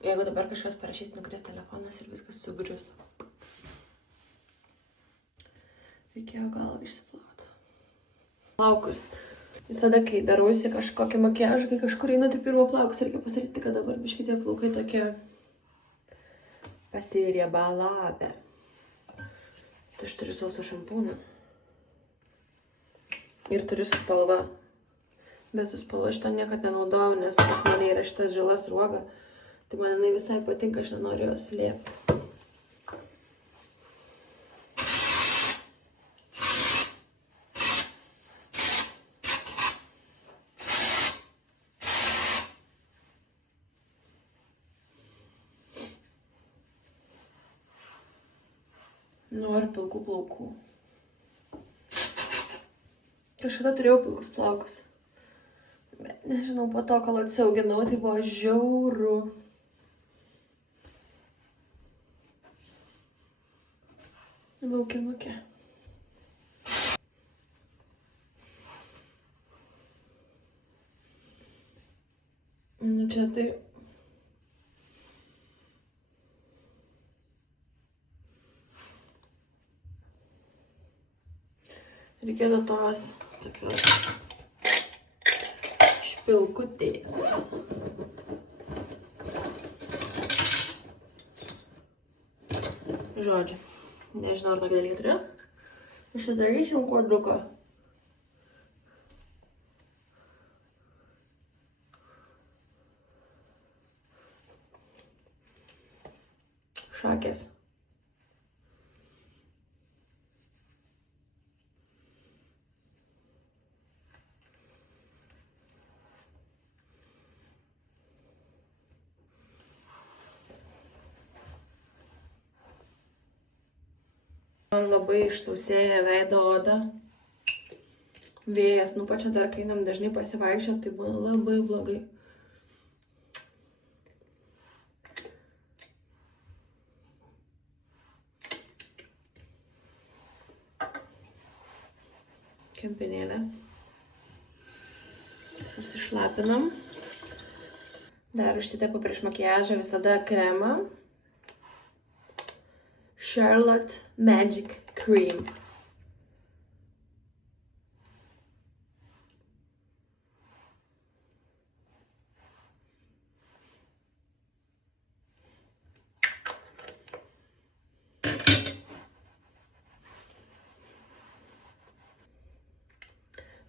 Jeigu dabar kažkas parašys, nukris telefonas ir viskas sugrius. Reikėjo gal išsiplauti. Plaukus. Visada, kai darausi kažkokį makiažą, kai kažkur einu, tai pirmo plaukus reikia pasirinkti, kad dabar biškai tie plaukai tokie pasiriebalavę. Tai aš turiu sausą šampūną. Ir turiu su spalva. Bet su spalva šitą niekad nenaudojau, nes pas mane yra šitas žila sruoga. Tai man jinai visai patinka, aš nenoriu jos slėpti. Noriu pilkų plaukų. Kažkada turėjau pilkus plaukus. Bet nežinau, po to, kol atsiauginau, tai buvo žiauru. Laukinukė. Nu čia tai... Reikėtų tos tokios špilkutės. Žodžiu, nežinau, ar tokį dalyką turiu. Išsidarysim kuodruką. Šakės. Man labai išsausėja veido oda. Vėjas, nu pačia dar kai einam dažnai pasivaikščioti, tai būna labai blogai. Kempinėlė. Susišlapinam. Dar užsitepu prieš makiažą visada kremą. Charlotte Magic Cream.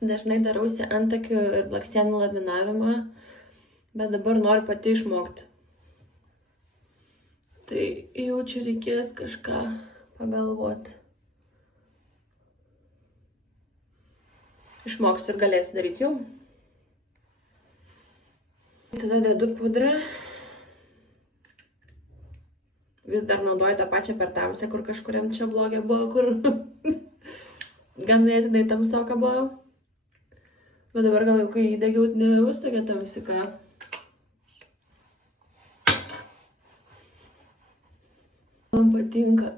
Dažnai darausi antakių ir blakstienų laminavimą, bet dabar noriu pati išmokti. Tai jau čia reikės kažką pagalvoti. Išmoksiu ir galėsiu daryti jau. Tada dedu pudrą. Vis dar naudoju tą pačią per tamsę, kur kažkuriam čia vlogė buvo, kur ganėtinai tamsoka buvo. Bet dabar gal jau kai įdegiau, nebus tokia tamsika. Man patinka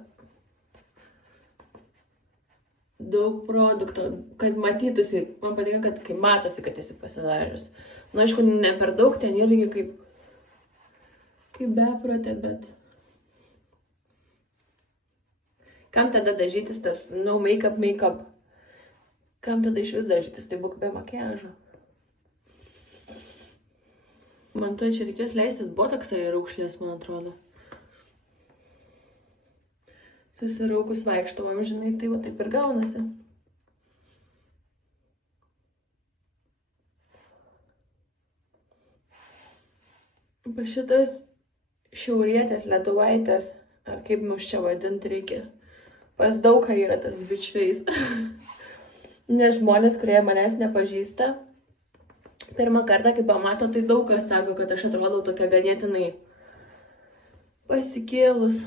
daug produktų, kad matytųsi, man patinka, kad kai matosi, kad esi pasidarius. Na, aišku, ne per daug, ten irgi kaip beprotė, bet... Kam tada dažytis tas, no make-up? Kam tada iš vis dažytis, tai būk be makiažo. Man to čia reikės leistis botoksą į raukšlės, man atrodo. Susiraukus vaikštomam, žinai, tai va taip ir gaunasi. Pa šitas šiaurietės, lietuvaitės, ar kaip mus čia vadinti reikia, pas daug ką yra tas bitch face. Nes žmonės, kurie manęs nepažįsta, pirmą kartą, kai pamato, tai daug kas sako, kad aš atrodau tokia ganėtinai pasikėlus.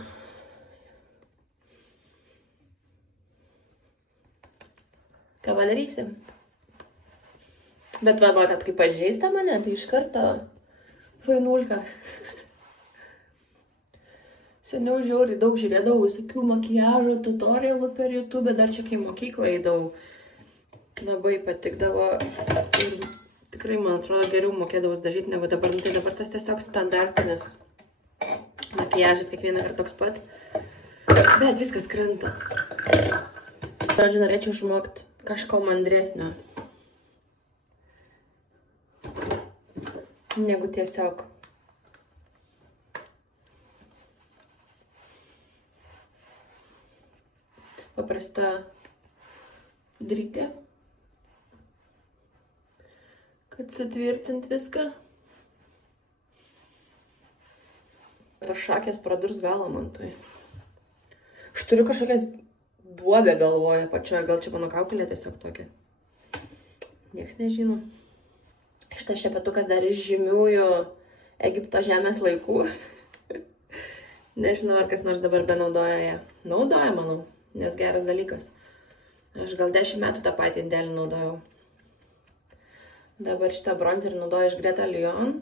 Ką padarysim? Bet va, matot, kai pažįsta mane, tai iš karto fainulka. Seniau žiauriai daug žiūrėdavau visokių makiažo tutorialų per YouTube, dar čia kai mokyklą eidavau. Labai patikdavo ir tikrai, man atrodo, geriau mokėdavau dažyti negu dabar. Tai dabar tas tiesiog standartinis Makiažas kiekvieną kartą toks pat. Bet viskas krenta. Žodžiu, norėčiau išmokti kažko mandresnio. Negu tiesiog. Paprasta pudrytė. Kad sutvirtint viską. Tos šakės pradurs galą man tai. Aš turiu kažkokias duobę galvoje pačioje, gal čia mano kaukolė tiesiog tokia. Niekas nežino. Šitas šepetukas dar iš žymiųjų Egipto žemės laikų. Nežinau, ar kas nors dabar benaudoja ją. Naudoja, manau, nes geras dalykas. Aš gal 10 metų tą patį indelį naudojau. Dabar šitą bronzerį naudoju iš Greta Lyon.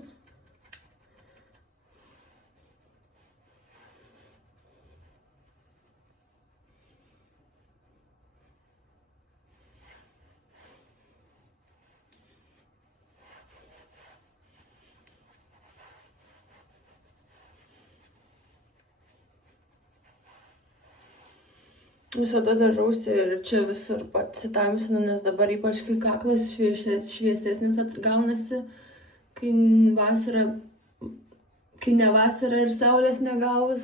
Visada dažausi ir čia visur pasitamsinu, nes dabar ypač kai kaklas šviesesnis gaunasi, kai ne vasara ir saulės negavus.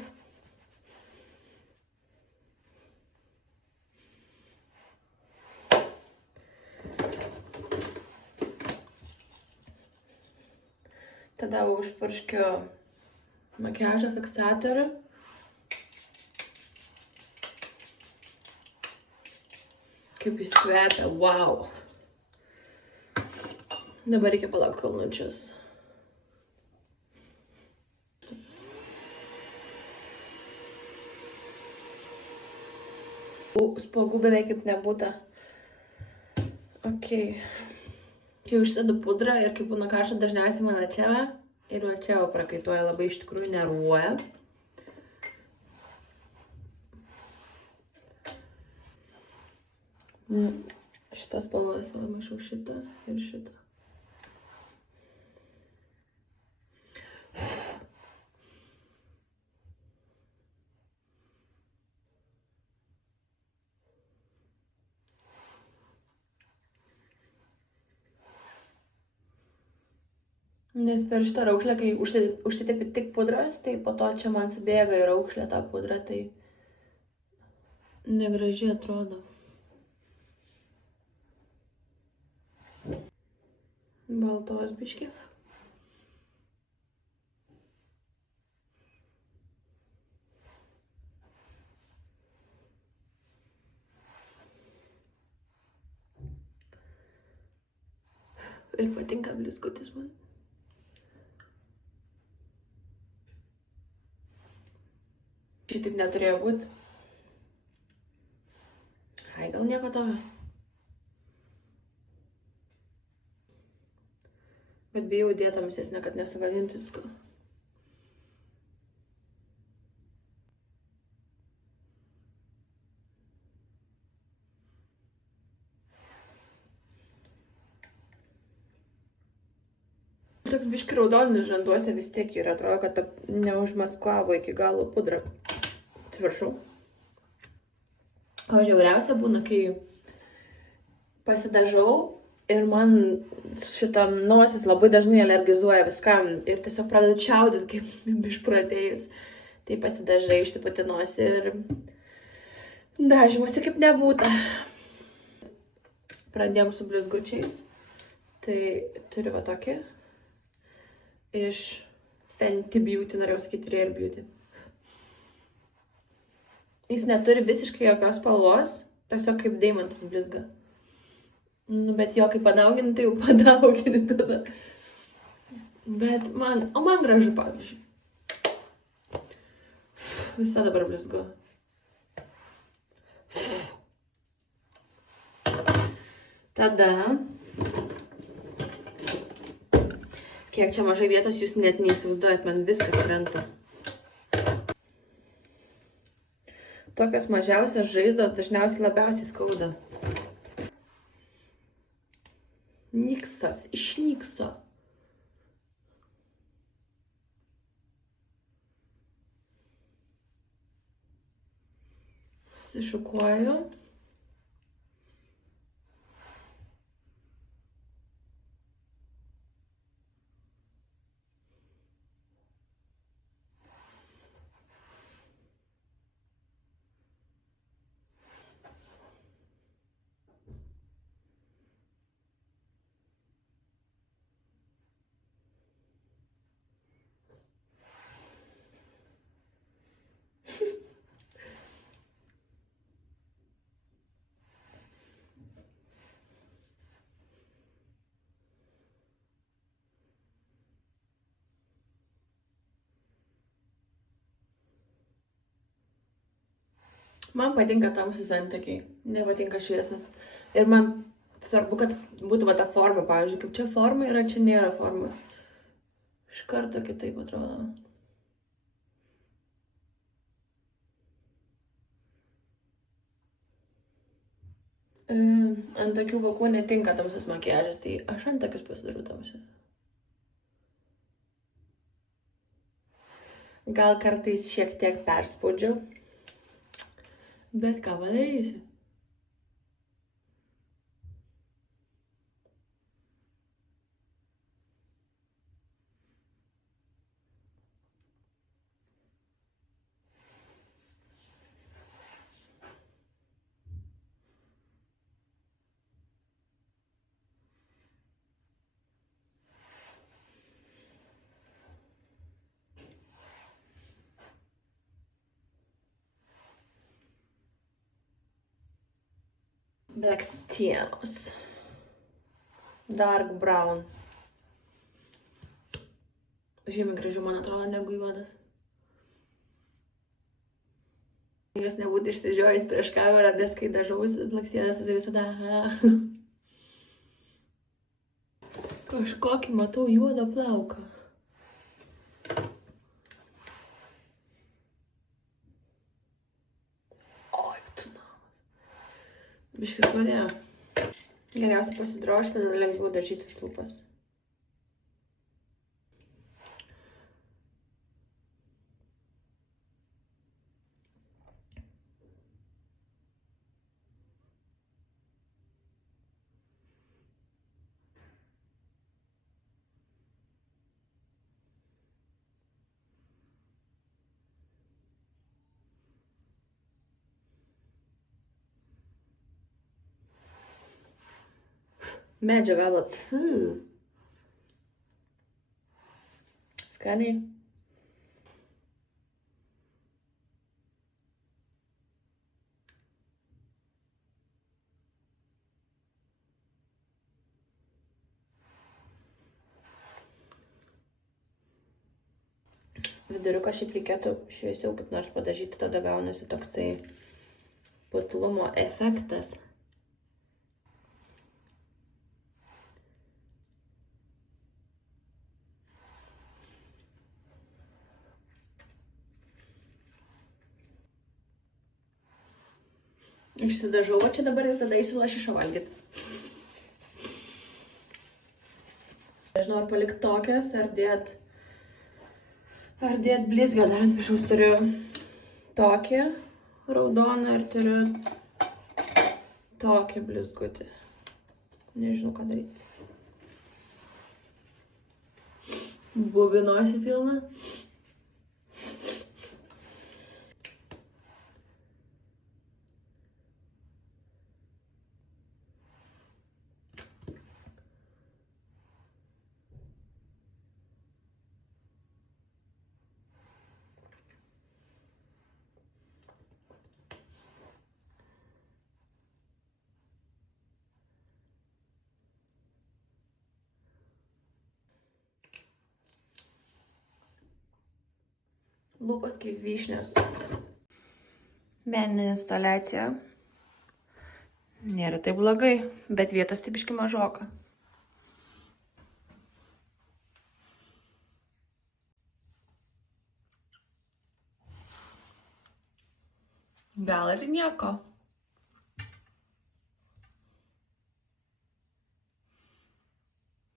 Tada užpurškiu makiažo fiksatorių. Kaip jis kvepia, wow. Dabar reikia palaukti kalnučius. Spuogų beveik kaip nebūta. Ok. Kai užsidedu pudrą ir kaip būna karšta, dažniausiai mano čia ir čia prakaituoja, labai iš tikrųjų nervuoja. Šitas spalvas, maišau šitą ir šitą. Nes per šitą raukšlę, kai užsitepi tik pudras, tai po to čia man subėga į raukšlę tą pudrą, tai negražiai atrodo. Baltos biškį. Ir patinka blizgutis man. Šitaip neturėjo būti. Ai, gal nieko tavo. Bet bijau dėti tamsesnę, kad nesugadinti visko. Toks biški raudonis žanduose vis tiek yra, atrodo, kad neužmaskavo iki galo pudrą. Atsiprašau. O žiauriausia būna, kai pasidažau ir man šitam nosis labai dažnai alergizuoja viskam ir tiesiog pradedu čiaudyti kaip išprotėjus. Tai pasidažai, išsipati nosį ir dažymuose kaip nebūta. Pradėjom su blizgučiais. Tai turiu va tokį iš Fenty Beauty, norėjau sakyti Rare Beauty. Jis neturi visiškai jokios spalvos, tiesiog kaip deimantas blizga. Nu, bet jo, kai padaugini, tai jau padaugini tada. Bet man gražu, pavyzdžiui. Visa dabar blizgu. Tada, kiek čia mažai vietos, jūs net neįsivaizduojat, man viskas krenta. Tokios mažiausios žaizdos dažniausiai labiausiai skauda. Niksas, išnykso. Sušukuoju. Man patinka tamsūs antakiai, nepatinka šviesas. Ir man svarbu, kad būtų va ta forma, pavyzdžiui, kaip čia forma yra, čia nėra formos. Iš karto kitaip atrodo. Ant akių vokų netinka tamsus makiažas, tai aš antakius pasidarau tamsius. Gal kartais šiek tiek perspaudžiu, bet ką padarysiu. Blakstienos. Dark brown. Žymiai gražiau, man atrodo, negu juodas. Jos nebūtų išsižiojęs prieš kamerą, nes kai dažausi blakstienas, tai visada... Kažkokį matau juodą plauką. Oi, tu namas. Biškis mane. Geriausia pasidrožti, tada lengviau dažytis lūpas. Medžio galo. Skaniai. Viduriuką šiaip reikėtų šviesiau kaip nors padažyti, tada gaunasi toksai putlumo efektas. Išsidažau, o čia dabar ir tada eisiu lašišą valgyti. Nežinau, ar palikti tokias, ar dėt blizgę. Dar ant viršaus turiu tokį raudoną ir turiu tokį blizgutį. Nežinau, ką daryti. Bubinuosi pilną. Lūpos kaip vyšnios. Meninė instaliacija. Nėra taip blogai, bet vietas taip biškį mažoka. Gal ir nieko.